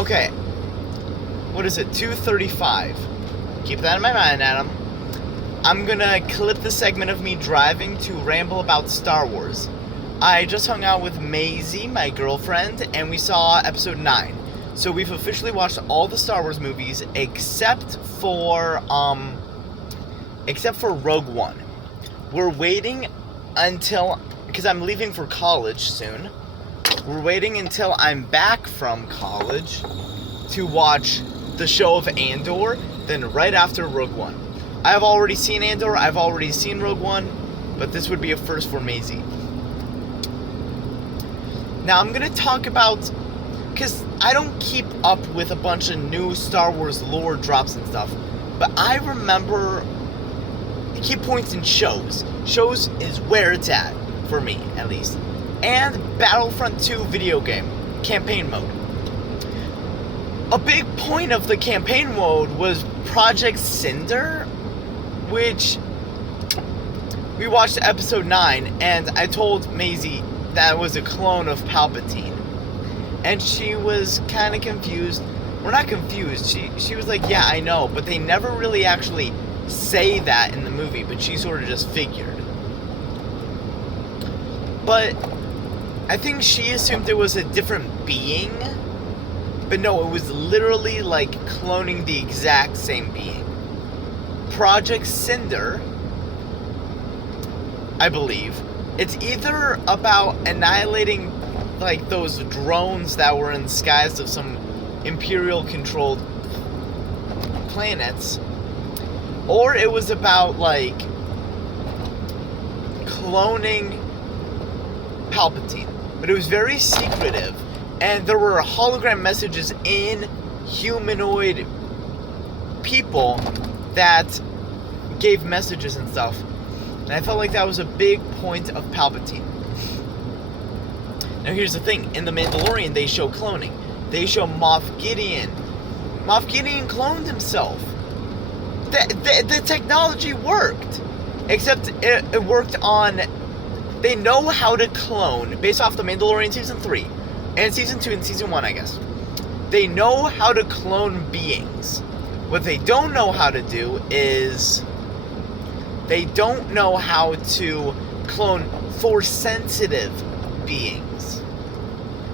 Okay, what is it, 2:35? Keep that in my mind, Adam. I'm gonna clip the segment of me driving to ramble about Star Wars. I just hung out with Maisie, my girlfriend, and we saw episode 9. So we've officially watched all the Star Wars movies except for Rogue One. We're waiting until, because I'm leaving for college soon. We're waiting until I'm back from college to watch the show of Andor, then right after Rogue One. I have already seen Andor, I've already seen Rogue One, but this would be a first for Maisie. Now I'm going to talk about, because I don't keep up with a bunch of new Star Wars lore drops and stuff, but I remember key points in shows. Shows is where it's at, for me at least. And Battlefront 2 video game, campaign mode. A big point of the campaign mode was Project Cinder, which we watched episode 9, and I told Maisie that was a clone of Palpatine. And she was kind of confused. Well, not confused. She was like, yeah, I know, but they never really actually say that in the movie, but she sort of just figured. But I think she assumed it was a different being, but no, it was literally like cloning the exact same being. Project Cinder, I believe, it's either about annihilating like those drones that were in the skies of some Imperial controlled planets, or it was about like cloning Palpatine. But it was very secretive, and there were hologram messages in humanoid people that gave messages and stuff. And I felt like that was a big point of Palpatine. Now here's the thing, in The Mandalorian they show cloning. They show Moff Gideon. Moff Gideon cloned himself. The technology worked. Except it worked on... They know how to clone, based off The Mandalorian Season 3, and Season 2 and Season 1, I guess. They know how to clone beings. What they don't know how to do is... They don't know how to clone Force-sensitive beings.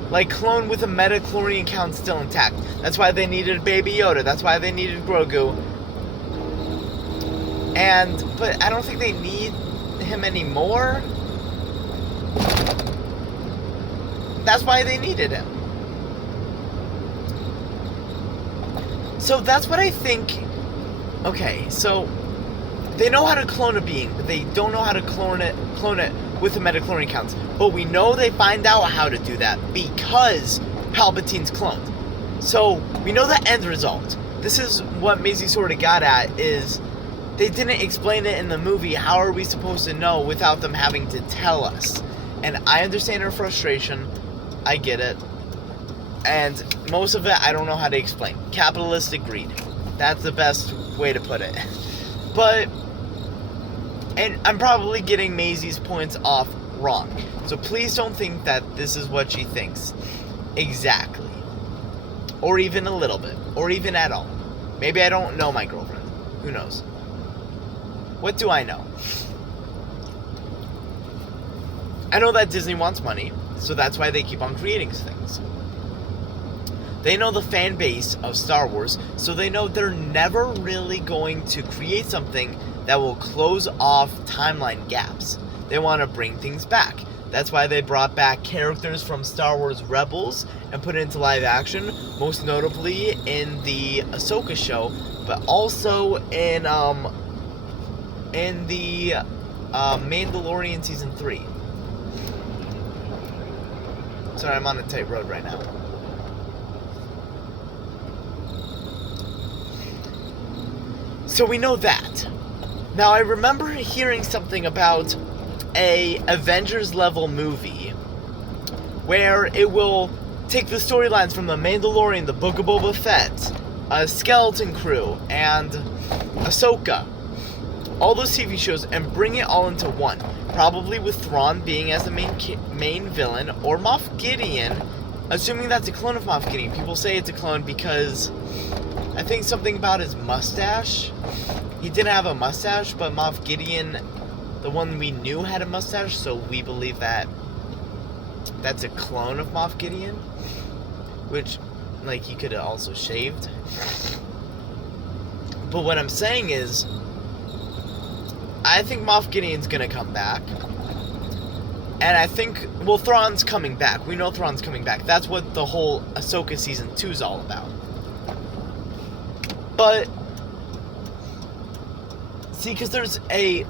Like, clone with a metachlorian count still intact. That's why they needed Baby Yoda. That's why they needed Grogu. But I don't think they need him anymore. That's why they needed him. So that's what I think. Okay, so they know how to clone a being, but they don't know how to clone it with the metachlorian counts. But we know they find out how to do that because Palpatine's cloned. So we know the end result. This is what Maisie sort of got at, is they didn't explain it in the movie. How are we supposed to know without them having to tell us? And I understand her frustration. I get it. And most of it I don't know how to explain. Capitalistic greed. That's the best way to put it. But, and I'm probably getting Maisie's points off wrong. So please don't think that this is what she thinks. Exactly. Or even a little bit. Or even at all. Maybe I don't know my girlfriend. Who knows? What do I know? I know that Disney wants money, so that's why they keep on creating things. They know the fan base of Star Wars, so they know they're never really going to create something that will close off timeline gaps. They want to bring things back. That's why they brought back characters from Star Wars Rebels and put it into live action, most notably in the Ahsoka show, but also in the Mandalorian Season 3. Sorry, I'm on a tight road right now. So we know that. Now, I remember hearing something about a Avengers level movie where it will take the storylines from The Mandalorian, The Book of Boba Fett, Skeleton Crew, and Ahsoka, all those TV shows, and bring it all into one. Probably with Thrawn being as the main villain, or Moff Gideon assuming that's a clone of Moff Gideon. People say it's a clone because I think something about his mustache. He didn't have a mustache, but Moff Gideon, the one we knew, had a mustache, so we believe that that's a clone of Moff Gideon, which, like, he could have also shaved. But what I'm saying is, I think Moff Gideon's gonna come back. And I think, well, Thrawn's coming back. We know Thrawn's coming back. That's what the whole Ahsoka Season 2 is all about. But, see, because there's a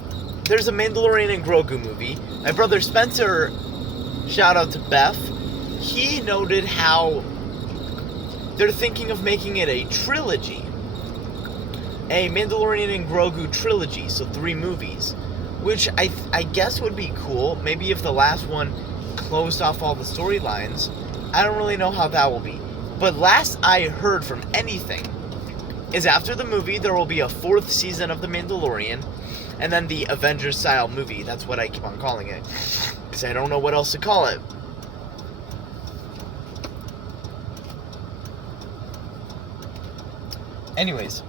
Mandalorian and Grogu movie. My brother Spencer, shout out to Beth, he noted how they're thinking of making it a trilogy. A Mandalorian and Grogu trilogy, so 3 movies. Which I guess would be cool. Maybe if the last one closed off all the storylines. I don't really know how that will be. But last I heard from anything is after the movie there will be a 4th season of The Mandalorian. And then the Avengers style movie. That's what I keep on calling it. Because I don't know what else to call it. Anyways.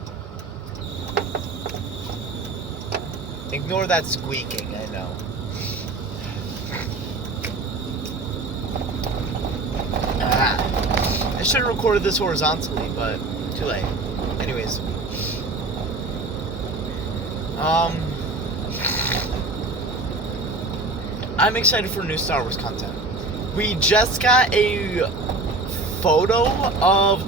Ignore that squeaking, I know. I should have recorded this horizontally, but too late. Anyways. I'm excited for new Star Wars content. We just got a photo of...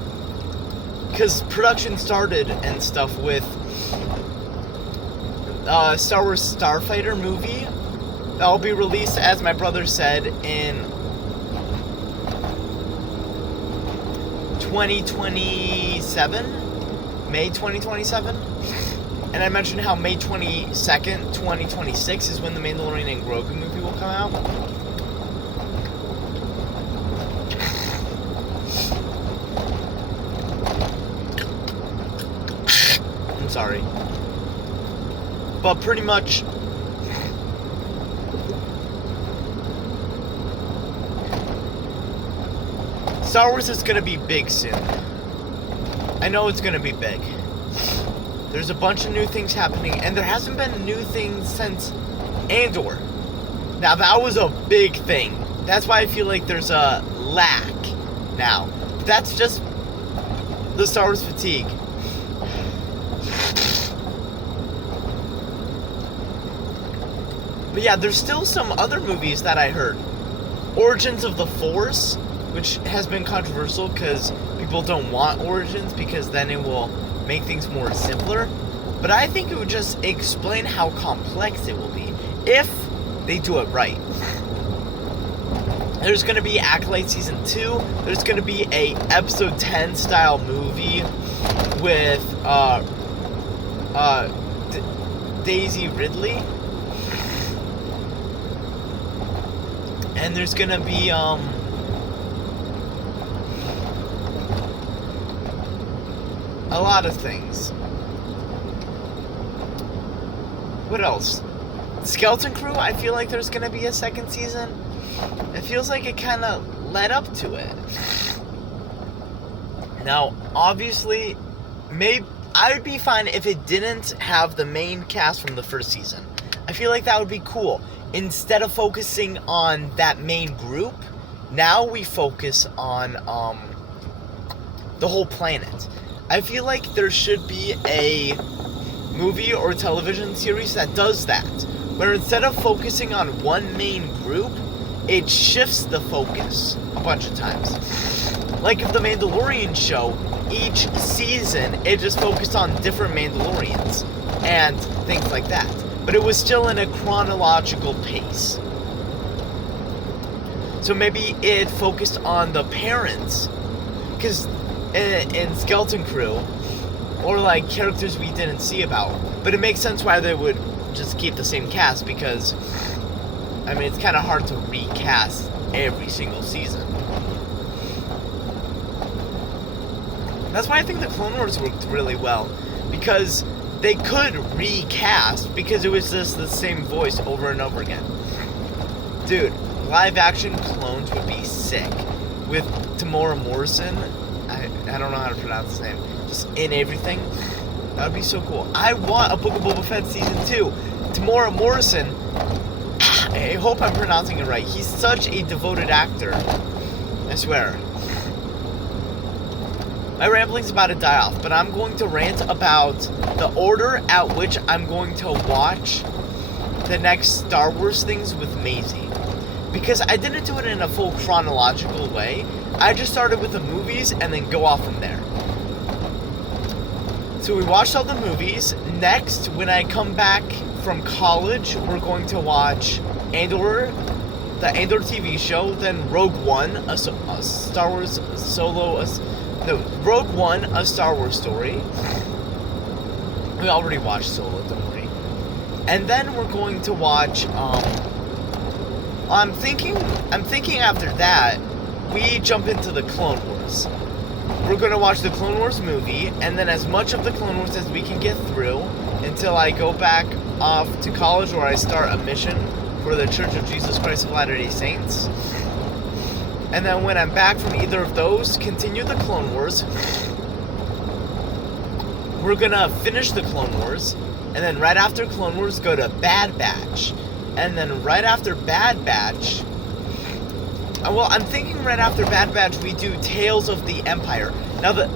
because production started and stuff with... Star Wars Starfighter movie that will be released, as my brother said, in 2027, May 2027, and I mentioned how May 22nd, 2026 is when the Mandalorian and Grogu movie will come out. I'm sorry. But pretty much, Star Wars is going to be big soon. I know it's going to be big. There's a bunch of new things happening, and there hasn't been new things since Andor. Now, that was a big thing. That's why I feel like there's a lack now. That's just the Star Wars fatigue. But yeah, there's still some other movies that I heard. Origins of the Force, which has been controversial because people don't want Origins because then it will make things more simpler. But I think it would just explain how complex it will be if they do it right. There's going to be Acolyte Season 2. There's going to be a Episode 10 style movie with Daisy Ridley. And there's gonna be, a lot of things. What else? Skeleton Crew, I feel like there's gonna be a 2nd season. It feels like it kind of led up to it. Now, obviously, I would be fine if it didn't have the main cast from the 1st season. I feel like that would be cool. Instead of focusing on that main group, now we focus on the whole planet. I feel like there should be a movie or television series that does that, where instead of focusing on one main group, it shifts the focus a bunch of times. Like if the Mandalorian show, each season it just focused on different Mandalorians and things like that. But it was still in a chronological pace. So maybe it focused on the parents. Because in Skeleton Crew, or like characters we didn't see about. But it makes sense why they would just keep the same cast, because, I mean, it's kind of hard to recast every single season. That's why I think the Clone Wars worked really well. Because they could recast because it was just the same voice over and over again. Dude, live action clones would be sick. with Tamora Morrison. I don't know how to pronounce his name. Just in everything. That would be so cool. I want a Book of Boba Fett season 2. Tamora Morrison. I hope I'm pronouncing it right. He's such a devoted actor. I swear. My rambling's about to die off, but I'm going to rant about the order at which I'm going to watch the next Star Wars things with Maisie. Because I didn't do it in a full chronological way. I just started with the movies and then go off from there. So we watched all the movies. Next, when I come back from college, we're going to watch Andor, the Andor TV show, then Rogue One, a Star Wars solo, Rogue One, a Star Wars story. We already watched Solo, don't worry. And then we're going to watch, I'm thinking after that, we jump into the Clone Wars. We're going to watch the Clone Wars movie, and then as much of the Clone Wars as we can get through until I go back off to college where I start a mission for the Church of Jesus Christ of Latter-day Saints. And then when I'm back from either of those, continue the Clone Wars. We're going to finish the Clone Wars, and then right after Clone Wars, go to Bad Batch. And then right after Bad Batch, well, I'm thinking right after Bad Batch we do Tales of the Empire.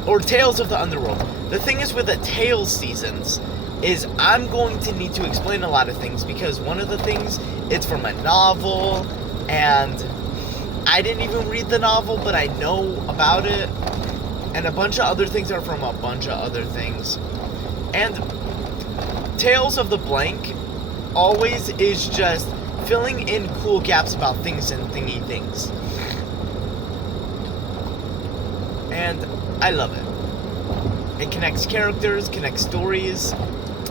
Or Tales of the Underworld. The thing is with the Tales seasons is I'm going to need to explain a lot of things because one of the things, it's from a novel, and I didn't even read the novel, but I know about it. And a bunch of other things are from a bunch of other things. And Tales of the Blank always is just filling in cool gaps about things and thingy things. And I love it. It connects characters, connects stories.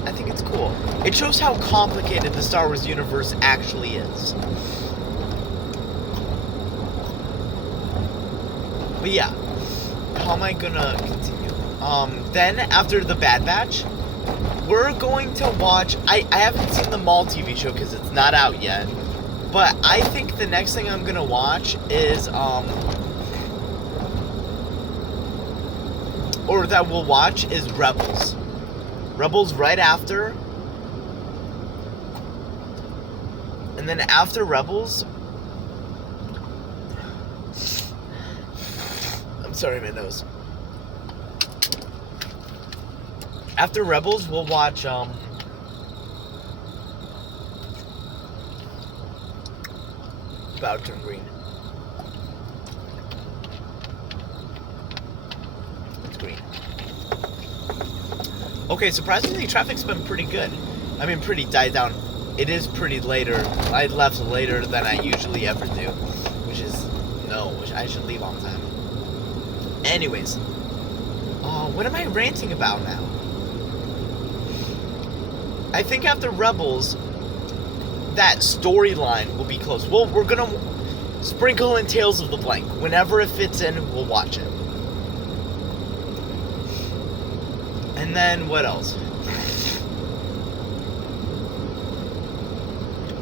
I think it's cool. It shows how complicated the Star Wars universe actually is. But yeah, how am I gonna continue? Then after the Bad Batch, we're going to watch, I haven't seen the Maul TV show because it's not out yet, but I think the next thing I'm gonna watch is, or that we'll watch is Rebels. Rebels right after, and then after Rebels, I'm sorry, my nose. After Rebels, we'll watch, about to turn green. It's green. Okay, surprisingly, traffic's been pretty good. I mean, pretty died down. It is pretty later. I left later than I usually ever do, which I should leave on time. Anyways, what am I ranting about now? I think after Rebels, that storyline will be close. Well, we're gonna sprinkle in Tales of the Blank. Whenever it fits in, we'll watch it. And then, what else?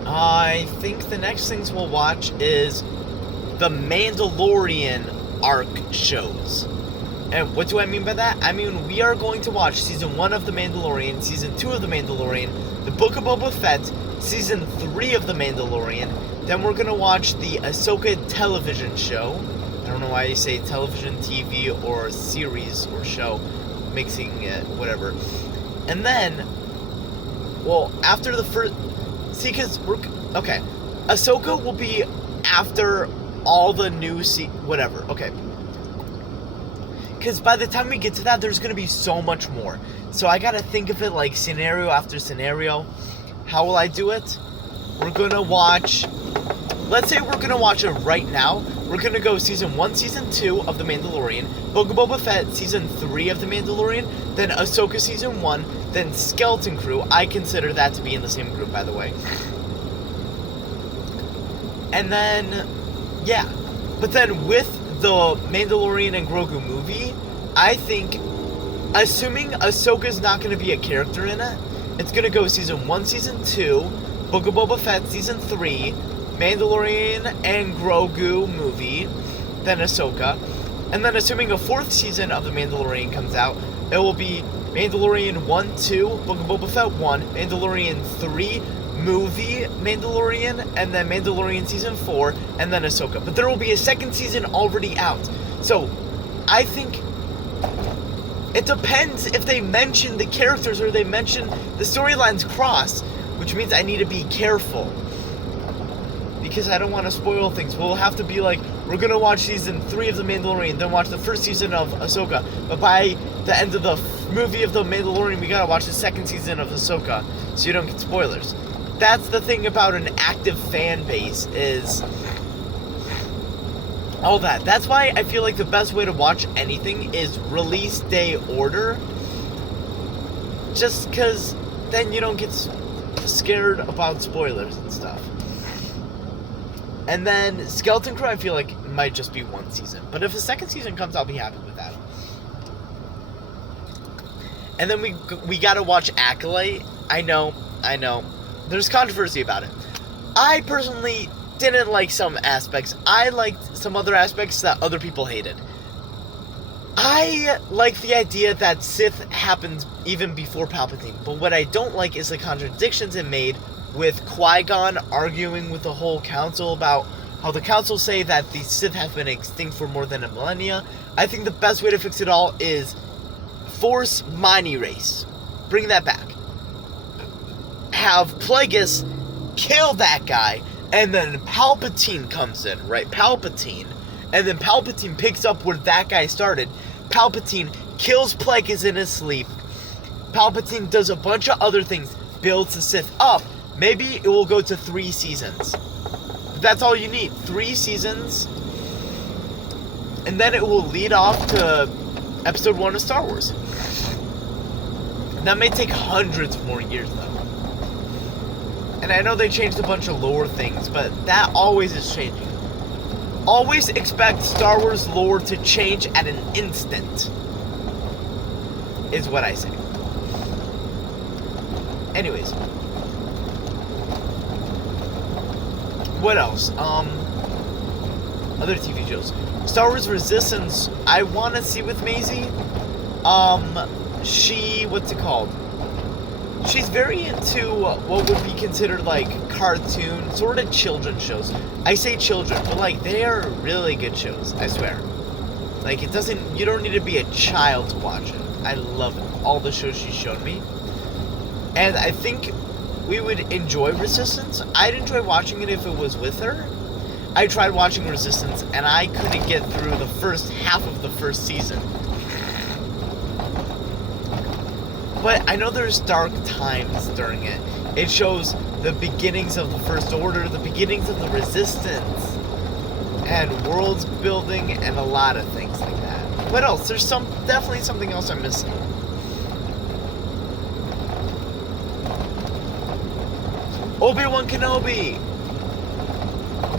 I think the next things we'll watch is the Mandalorian arc shows. And what do I mean by that? I mean, we are going to watch Season 1 of The Mandalorian, Season 2 of The Mandalorian, The Book of Boba Fett, Season 3 of The Mandalorian, then we're going to watch the Ahsoka television show. I don't know why you say television, TV, or series, or show, mixing it, whatever. And then, well, after the first... See, because we're... Okay, Ahsoka will be after all the new... Whatever, okay. Because by the time we get to that, there's going to be so much more. So I got to think of it like scenario after scenario. How will I do it? We're going to watch... Let's say we're going to watch it right now. We're going to go Season 1, Season 2 of The Mandalorian. Book of Boba Fett, Season 3 of The Mandalorian. Then Ahsoka Season 1. Then Skeleton Crew. I consider that to be in the same group, by the way. And then... Yeah. But then with the Mandalorian and Grogu movie, I think, assuming Ahsoka's not going to be a character in it, it's going to go Season 1, Season 2, Book of Boba Fett, Season 3, Mandalorian and Grogu movie, then Ahsoka. And then assuming a 4th season of The Mandalorian comes out, it will be Mandalorian 1, 2, Book of Boba Fett 1, Mandalorian 3, movie Mandalorian, and then Mandalorian Season 4, and then Ahsoka. But there will be a 2nd season already out. So, I think it depends if they mention the characters or they mention the storylines cross, which means I need to be careful. Because I don't want to spoil things. We'll have to be like, we're going to watch season 3 of The Mandalorian, then watch the 1st season of Ahsoka. But by the end of the movie of The Mandalorian, we got to watch the 2nd season of Ahsoka, so you don't get spoilers. That's the thing about an active fan base, is all that. That's why I feel like the best way to watch anything is release day order. Just because then you don't get scared about spoilers and stuff. And then Skeleton Crew, I feel like might just be 1 season. But if a 2nd season comes, I'll be happy with that. And then we gotta watch Acolyte. I know. There's controversy about it. I personally didn't like some aspects. I liked some other aspects that other people hated. I like the idea that Sith happens even before Palpatine. But what I don't like is the contradictions it made with Qui-Gon arguing with the whole council about how the council say that the Sith have been extinct for more than a millennia. I think the best way to fix it all is force mind erase. Bring that back. Have Plagueis kill that guy, and then Palpatine comes in, right? Palpatine. And then Palpatine picks up where that guy started. Palpatine kills Plagueis in his sleep. Palpatine does a bunch of other things, builds the Sith up. Maybe it will go to 3 seasons. That's all you need. 3 seasons. And then it will lead off to Episode 1 of Star Wars. That may take hundreds more years, though. And I know they changed a bunch of lore things, but that always is changing. Always expect Star Wars lore to change at an instant, is what I say. Anyways. What else? Other TV shows. Star Wars Resistance, I want to see with Maisie. What's it called? She's very into what would be considered like cartoon, sort of children's shows. I say children, but like they are really good shows, I swear. Like you don't need to be a child to watch it. I love all the shows she's shown me. And I think we would enjoy Resistance. I'd enjoy watching it if it was with her. I tried watching Resistance and I couldn't get through the first half of the 1st season. But I know there's dark times during it. It shows the beginnings of the First Order, the beginnings of the Resistance, and world building, and a lot of things like that. What else? There's definitely something else I'm missing. Obi-Wan Kenobi!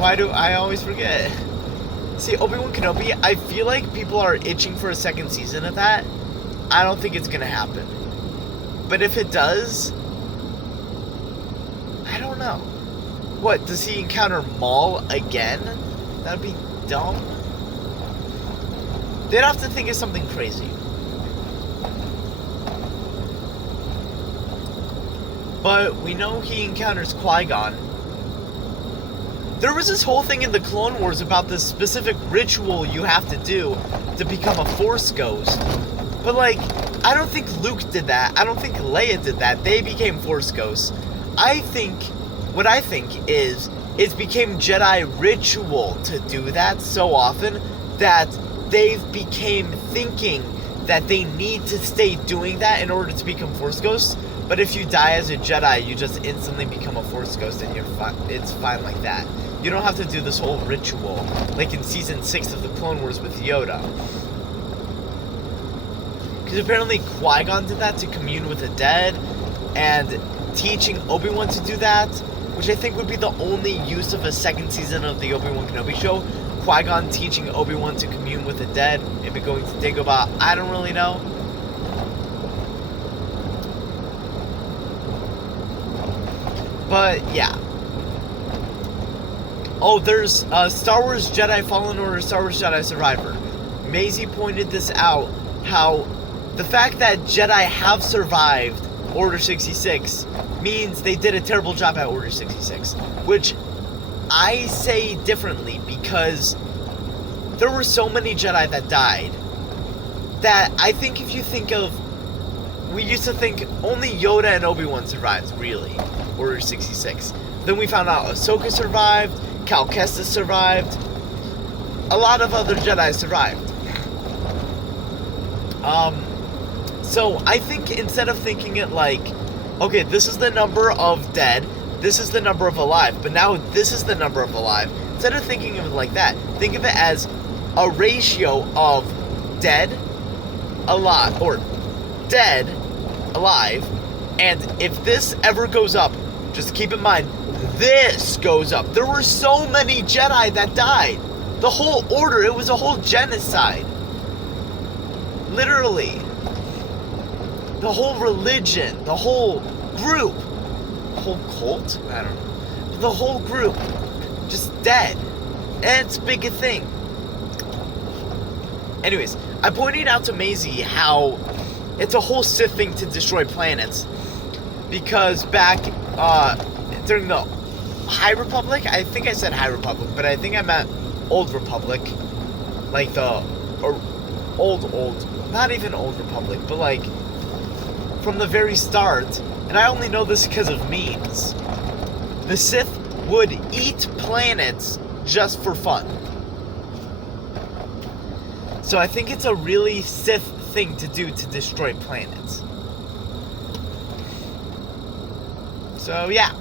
Why do I always forget? See, Obi-Wan Kenobi, I feel like people are itching for a 2nd season of that. I don't think it's gonna happen. But if it does, I don't know. What, does he encounter Maul again? That'd be dumb. They'd have to think of something crazy. But we know he encounters Qui-Gon. There was this whole thing in the Clone Wars about this specific ritual you have to do to become a Force Ghost. But like, I don't think Luke did that. I don't think Leia did that. They became Force Ghosts. What I think is, it became Jedi ritual to do that so often that they've became thinking that they need to stay doing that in order to become Force Ghosts. But if you die as a Jedi, you just instantly become a Force Ghost and it's fine like that. You don't have to do this whole ritual, like in Season 6 of the Clone Wars with Yoda. Because apparently Qui-Gon did that to commune with the dead, and teaching Obi-Wan to do that, which I think would be the only use of a 2nd season of the Obi-Wan Kenobi show. Qui-Gon teaching Obi-Wan to commune with the dead, maybe going to Dagobah, I don't really know. But yeah. Oh, there's Star Wars Jedi Fallen Order, Star Wars Jedi Survivor. Maisie pointed this out, how the fact that Jedi have survived Order 66 means they did a terrible job at Order 66, which I say differently, because there were so many Jedi that died that I think if you think of, we used to think only Yoda and Obi-Wan survived, really, Order 66. Then we found out Ahsoka survived, Cal Kestis survived, a lot of other Jedi survived. So I think instead of thinking it like, okay, this is the number of dead, this is the number of alive, but now this is the number of alive, instead of thinking of it like that, think of it as a ratio of dead, alive, or dead, alive, and if this ever goes up, just keep in mind, this goes up. There were so many Jedi that died. The whole order, it was a whole genocide. Literally. The whole religion, the whole group, the whole cult, I don't know, the whole group, just dead. And it's big a thing. Anyways, I pointed out to Maisie how it's a whole Sith thing to destroy planets, because back during the High Republic, I think I said High Republic, but I think I meant Old Republic, like the old, not even Old Republic, but like from the very start, and I only know this because of memes, the Sith would eat planets just for fun. So I think it's a really Sith thing to do to destroy planets. So yeah.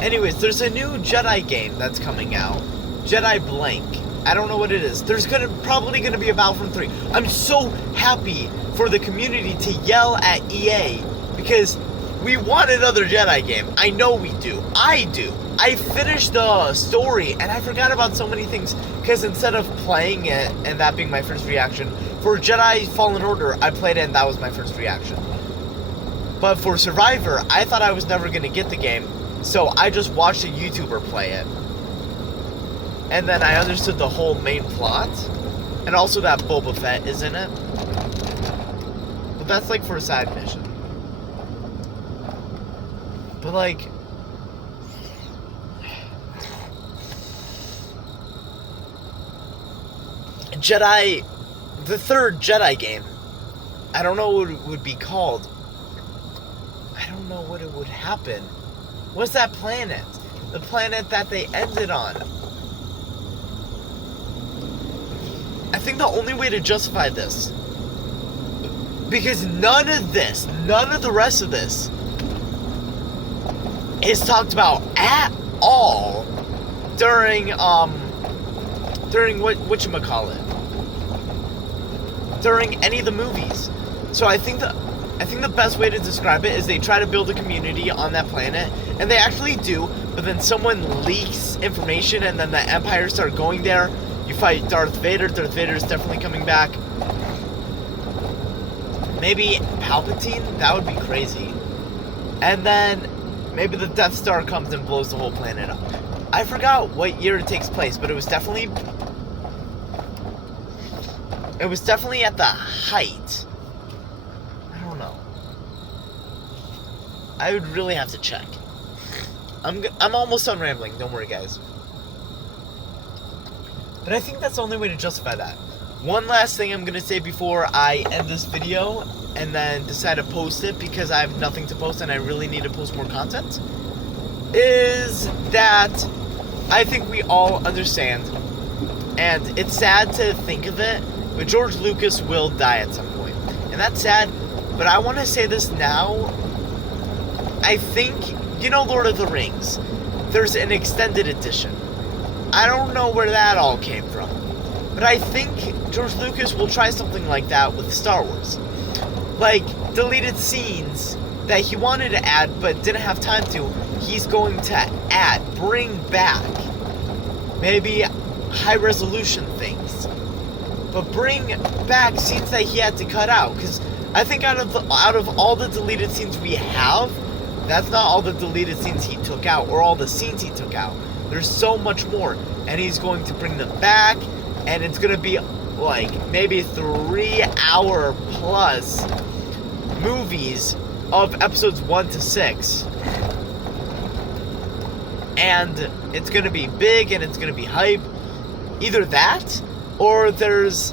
Anyways, there's a new Jedi game that's coming out. Jedi Blank. I don't know what it is. There's probably gonna be a Battlefront 3. I'm so happy for the community to yell at EA, because we want another Jedi game. I know we do. I do. I finished the story and I forgot about so many things, because instead of playing it and that being my first reaction, for Jedi Fallen Order, I played it and that was my first reaction. But for Survivor, I thought I was never gonna get the game, so I just watched a YouTuber play it. And then I understood the whole main plot, and also that Boba Fett is in it. But that's like for a side mission. But like, Jedi, the third Jedi game, I don't know what it would be called. I don't know what it would happen. What's that planet? The planet that they ended on. I think the only way to justify this, because none of the rest of this is talked about at all during whatchamacallit, during any of the movies. So I think the best way to describe it is they try to build a community on that planet, and they actually do, but then someone leaks information and then the Empire start going there. You fight Darth Vader. Darth Vader is definitely coming back. Maybe Palpatine? That would be crazy. And then maybe the Death Star comes and blows the whole planet up. I forgot what year it takes place, but it was definitely at the height. I don't know. I would really have to check. I'm almost done rambling. Don't worry, guys. But I think that's the only way to justify that. One last thing I'm going to say before I end this video and then decide to post it, because I have nothing to post and I really need to post more content, is that I think we all understand, and it's sad to think of it, but George Lucas will die at some point. And that's sad, but I want to say this now. I think, you know, Lord of the Rings, there's an extended edition. I don't know where that all came from, but I think George Lucas will try something like that with Star Wars. Like, deleted scenes that he wanted to add but didn't have time to, he's going to add, bring back. Maybe high-resolution things. But bring back scenes that he had to cut out, because I think out of all the deleted scenes we have, That's not all the deleted scenes he took out, or all the scenes he took out. There's so much more, and he's going to bring them back, and it's going to be like maybe 3-hour plus movies of episodes 1 to 6. And it's going to be big, and it's going to be hype. Either that, or there's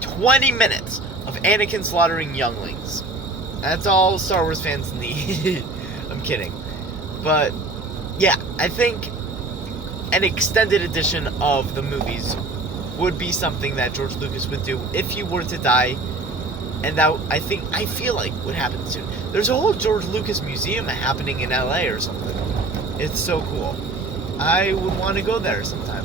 20 minutes of Anakin slaughtering younglings. That's all Star Wars fans need. I'm kidding. But, yeah, I think an extended edition of the movies would be something that George Lucas would do if he were to die. And that, I feel like would happen soon. There's a whole George Lucas museum happening in LA or something. It's so cool. I would want to go there sometime.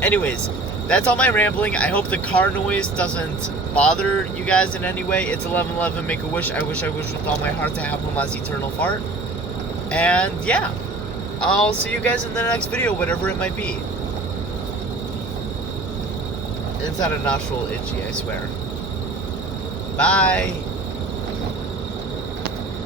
Anyways, that's all my rambling. I hope the car noise doesn't bother you guys in any way. It's 11:11. Make a wish. I wish with all my heart to have one last eternal fart. And yeah, I'll see you guys in the next video, whatever it might be. Inside a nostril itchy, I swear. Bye.